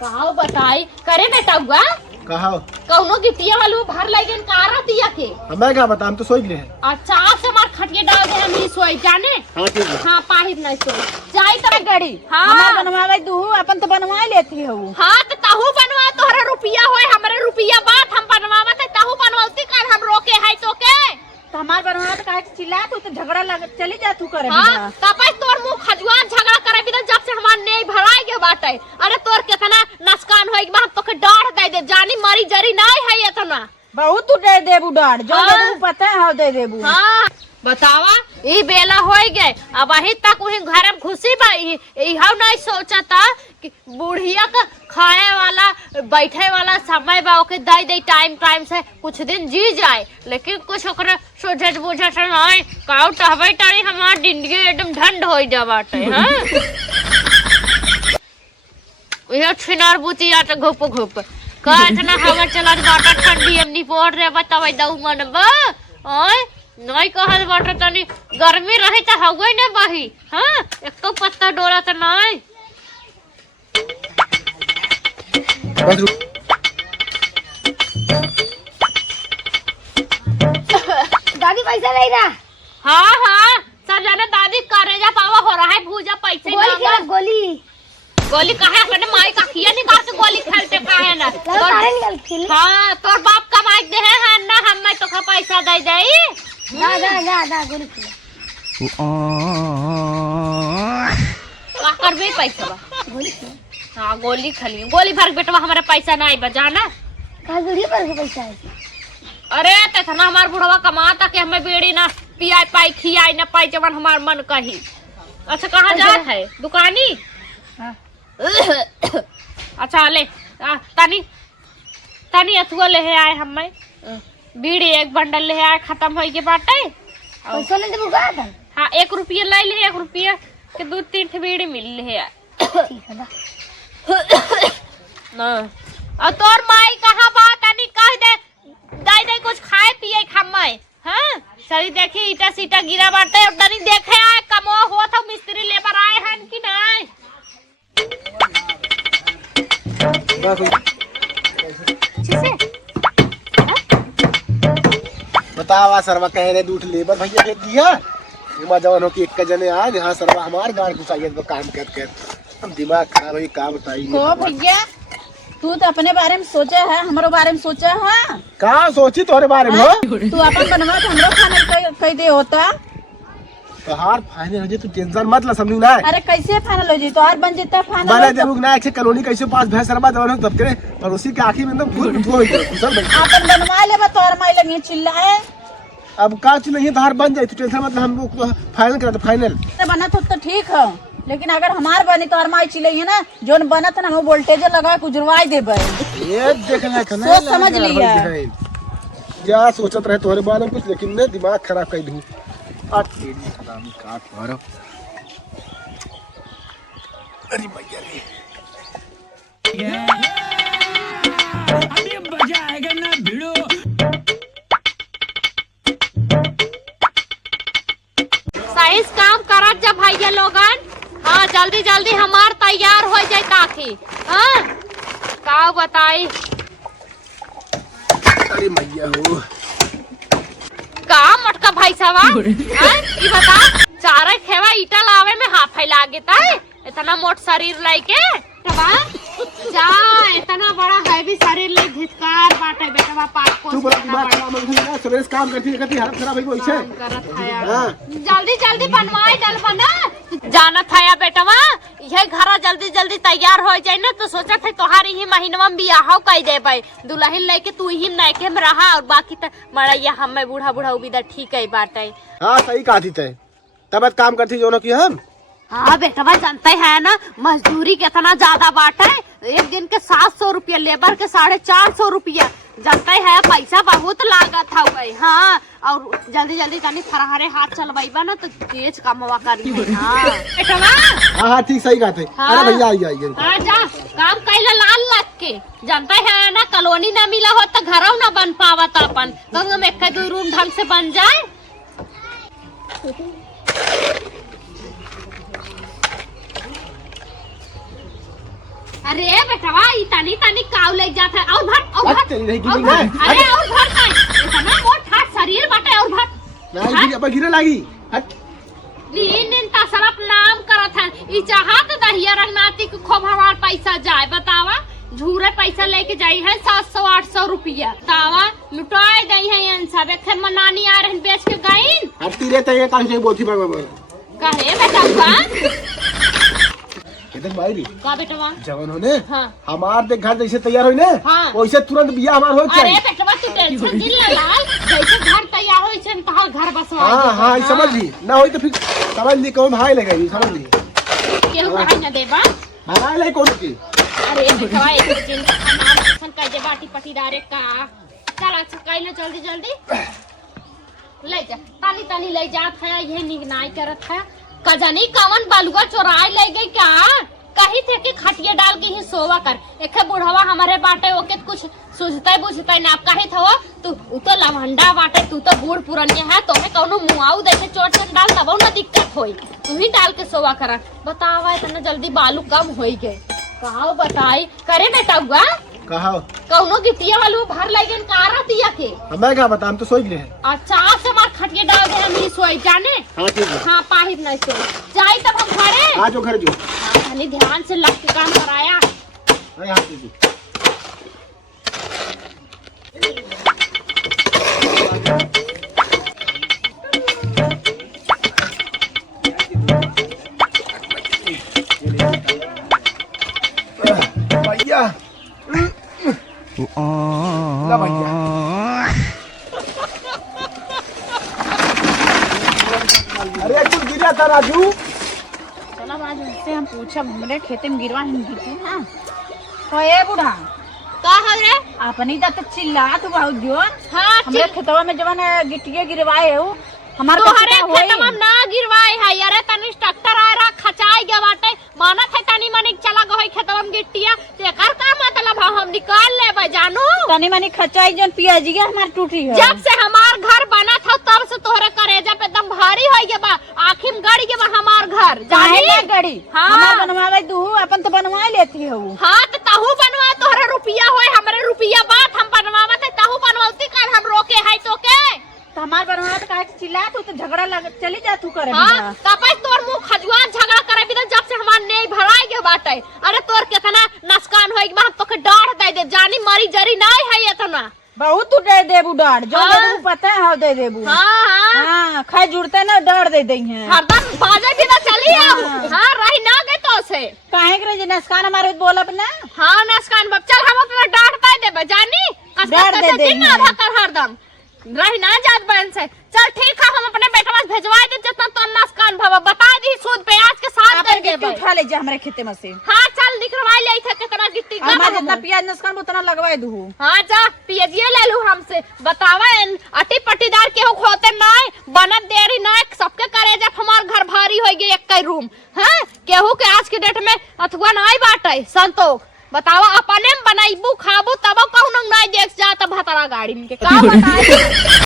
कहाँ बताई करे बेटा हुआ कहा कौनो गिट्टिया वालू भर लगे कारा दिया के हमें क्या बता हम तो सोच ले हैं। अच्छा से मार खटिया डाल दे हम सोई जाने। हाँ ठीक है। हाँ पाहिर नहीं सोई जाई तो गड़ी। हाँ हमार बनवावे दू अपन तो बनवा लेती हो। हाँ तो ताहू बनवा तोहरा रुपया होए हमरे रुपया बात हम बनवावा तो ताहू बनवाती कर हम रोके है तो के तो हमार बनवा तो काहे चिल्ला तू तो झगड़ा लग चली जा तू करे। हाँ तपै तोर मुंह खजुआन झगड़ा करे बिना जब से हमार नहीं भराई के बाटे। अरे तोर कितना नसकान होई बा हम तोके डाढ़ दे दे जानी मरी जरी नहीं है इतना बहुत तू दे देबू डाढ़ जो दे देबू पता है हो दे देबू। हाँ बतावा ई बेला हो गए अब अही तक वही घर में घुसी बाई इहा नहीं सोचा था कि बुढ़िया का खाए वाला बैठे वाला समय बा ओके दे दे टाइम टाइम से कुछ दिन जी जाए लेकिन कुछ ओकरा सोचत बुझत नहीं काउ टहबे टारी हमार जिंदगी एकदम ठंड हो जा बाटे। हां ये छिनार बुतिया तो घुप घुप का इतना हवा चलत बाटा ठंडी अंडी पड़ रे बतावे दऊ मन बा ओए नहीं कहल बाटा तनी गर्मी रही त हवे न बही। हां एक तो पत्ता डोरा त नहीं दादी पैसा नहीं रहा। हाँ हाँ सब जाने दादी करेजा पावा हो रहा है भूजा पैसे गोली खेला गोली गोली काहे अपने माई का खिया निकाल के गोली खेलते काहे ना सारे निकल खेले। हाँ तोर बाप कमाई दे है ना हम तो का पैसा दे दई जा जा जा जा गोली खेला का करबे पैसा बा गोली खेला। हाँ गोली खली गोली भर बेटवा हमारे पैसा नहीं बजाना कहाँ गोली पर के पैसा है। अरे तेतना हमार बुढ़वा कमाता कि हमें बेड़ी ना पिया पाई खियाई ना पाई जवन हमार मन कही। अच्छा कहाँ जात है दुकानी। हाँ। अच्छा ले तनी तनी अथुआ ले आए हमें बीड़ी एक बंडल ले आए खत्म हो के बाटे पैसा नहीं देबू का था। हाँ 1 रुपया ले ले 1 रुपया के 2-3 बीड़ी मिल ले ठीक है ना और तोर माई कहाँ बात तनी कह दे दे दे कुछ खाए पिए खम्मे। हाँ सही देखी ईटा सीटा गिरा बाटे और तनी देखे आए कमो हो था मिस्त्री लेबर आए हैं कि नहीं। बतावा सरवा कह रहे दूठ लेबर भैया भेज दिया इमा जवान हो कि एक जने आज यहाँ सरवा हमार गाड़ घुसाइए तो काम कर हम दिमाग खराब है का बताइए। तो भैया तू तो अपने बारे में सोचा है हमारे बारे में सोचा है कहाँ सोची तोरे बारे में हो तू अपन बनवा तो हमरो खाने कह दे होता तो हार फाइनल हो जाए तू टेंशन मत ला समझू ना। अरे कैसे फाइनल हो जी तो हर बन जेता फाइनल बना देबू ना एक कॉलोनी कैसे पास भैंस सरवा जवान हो तब करे और उसी के आखिर में एकदम फूल हो गया कुशल भाई अपन बनवा ले तो हर माई लगी चिल्लाए। अब का चीज नहीं धार बन जाए तो टेंशन मत हम लोग फाइनल करा तो फाइनल बना तो ठीक है लेकिन अगर हमार बनी तो हर माई चिल्लाइए ना जोन बना था ना हम वोल्टेज लगा गुजरवाई देबे ये देखना था सोच समझ लिया क्या सोचत रहे तोरे बारे में कुछ लेकिन ने दिमाग खराब कर दूं आ तेरी हरामी काट मारो। अरे भैया रे अभी मजा आएगा ना भिड़ो। सही काम करत जब भैया लोगन। हाँ जल्दी जल्दी हमार तैयार हो जाए ताकि हाँ का बताई। अरे मैया हो का मटका भाई साहब ये बता चारे खेवा ईटा लावे में हाथ फैला गेता है इतना मोट शरीर लेके जा इतना बड़ा हैवी शरीर ले धिक्कार बाटे बेटा पास को तू बड़ा दिमाग खराब है सुरेश काम करती हालत खराब है वैसे करत है जल्दी जल्दी बनवाई डल बना जाना था बेटवा ये घर जल्दी जल्दी तैयार हो जाए ना तो सोचा था तोहारी ही महीनवा में बियाह कर देबे दुल्हन लेके तू ही नायके में रहा और बाकी तो मड़ैया हमें बूढ़ा बूढ़ा उबिदा ठीक है बाटे। हाँ सही कहा थी तय तब काम करती जो ना की हम। हाँ बेटा जानते हैं ना मजदूरी कितना ज्यादा बात है एक दिन के 700 रुपया लेबर के 450 रुपया जानते हैं पैसा बहुत लागत है भाई। हाँ और जल्दी जल्दी जानी फरहारे हाथ चलवाइबा ना तो तेज कमवा करी है। हाँ बेटा हाँ ठीक सही कहा थे। अरे भैया आइए हाँ जा काम कैला लाल लग के जानते हैं ना कॉलोनी ना मिला हो तो घर ना बन पावत अपन तो में एक दो रूम ढंग से बन जाए। अरे बेटवा ई तनी तनी काव ले जात है और भर हट तेरी नहीं गिरी और भर। अरे और भर का इतना मोटा शरीर बाटे और भर नहीं गिरी अब गिरे लागी हट नीन ता सरप नाम करत है ई चाहत दहिया रंगनाती को खूब हमार पैसा जाए बतावा झूरे पैसा लेके जाई है 700-800 रुपया तावा लुटाए दई है इन सब एक मनानी आ रहन बेच के गईन हटती रहते हैं काहे से बोथी पर कहे बेटवा इधर बाई का बेटवा जवान होने हाँ। हमार देख घर जैसे तैयार होई ने हाँ। वैसे तुरंत बियाह हमार हो अरे चाहिए बेटवा तू टेंशन दिल ना लाल जैसे घर तैयार होई छन तहां घर बसवा हाँ हाँ ई समझ ली ना होई तो फिर समझ ली कौन भाई लगा ई समझ ली केहू भाई न देबा भाई ले कौन की अरे बेटवा एक दिन नाम सन का जे बाटी पटीदारे का चल अच्छा काइले जल्दी जल्दी ले जा ताली ताली ले जात है ये निगनाई करत है कजनी कवन बालुआ चोराए ले गई क्या कही थे कि खटिया डाल के ही सोवा कर एक बुढ़वा हमारे बाटे ओके कुछ सूझता बुझता ना आप कहे थे तू तो लवंडा बाटे तू तो बूढ़ पुरानिया है तो मैं कौनो मुआऊ देखे चोट चोट डाल तब ना दिक्कत होई तू ही डाल के सोवा करा बतावा इतना जल्दी बालू कम होई गए कहा बताई करे बेटा हुआ कहा कौनो गिटिया वालू भर लगे कारा दिया के हमें क्या बता हम तो सोच गए अच्छा से मार खटिया डाल दे हम ही सोई जाने हाँ ठीक है हाँ पाहिर नहीं सोई जाई तब हम घरे आ जो घर जो खाली ध्यान से लग के काम कराया अरे हाँ ठीक है भैया ला भैया अरे कुछ गिरा था राजू चला आज से हम पूछब हमरे खेते में गिरवा हम गिरती ना तो ए बूढ़ा का है रे अपनी तो चिल्लात बहुत जो हाँ हमरे खेतवा में जवन गिट्टिया गिरवाए हो हमार तोहरे कपड़ा होई। खेतवा में ना गिरवाए है अरे तनी ट्रैक्टर आ रहा खचाई गया बाटे मानत है तनी मनी चला गई खेतवा में गिट्टिया तेकर का मतलब है हम निकाल लेबे जानू तनी मनी खचाई जन पियाजिया हमार टूटी है जब से हमार घर बना था तब से तोहरे करेजा पे एकदम भारी हो गया बा आखिर में गड़ गया बा हमार घर काहे जानी ना गड़ी हाँ। हमार बनवावे तू अपन तो बनवा लेती हो हाँ तो तहु बनवा तोहरे रुपया होए हमरे रुपया बात हम बनवावत है तहु बनवाती कर हम रोके है तो के तो हमार बनवा तो काहे चिल्ला तू तो झगड़ा लग चली जा तू करे हाँ तपै तोर मुंह खजुआन झगड़ा करे बिना जब से हमार नहीं भराई गए बाटे अरे तोर कितना नुकसान होई बा हम तोके डाढ़ दे दे जानी मरी जरी नहीं है इतना बहुत तू दे देबू डाढ़ जो हाँ। दे देबू पता है दे देबू हाँ हाँ हाँ खाए जुड़ते ना डाढ़ दे दई है हरदम बाजे भी ना चली आओ हाँ रही ना गए तो से काहे करे जे नसकान हमारे बोलब ना हाँ नस्कान बब चल हम अपना डांट दे देबे जानी डांट दे दे ना भाकर हरदम रही ना जात बहन से चल ठीक है हम अपने बेटा बस भेजवा दे जितना तो नस्कान भव बता दी सूद प्याज के साथ दे गिट्टी देबे उठा ले जा हमारे खेते में से हाँ चल दिखवा ले थे कितना गिट्टी का हमारे जितना प्याज नसकान उतना लगवाए दू हाँ जा पियजिए ले लू हमसे बतावा अटी पटीदार केहू खोते नहीं बनत देरी नहीं सबके करे जब हमार घर भारी हो गई एक रूम हाँ केहू के आज के डेट में अथवा नहीं बाटे संतोष बतावा अपने बनाइबू खाबू तब कहूँ नहीं देख जाता भतरा गाड़ी में के का बताए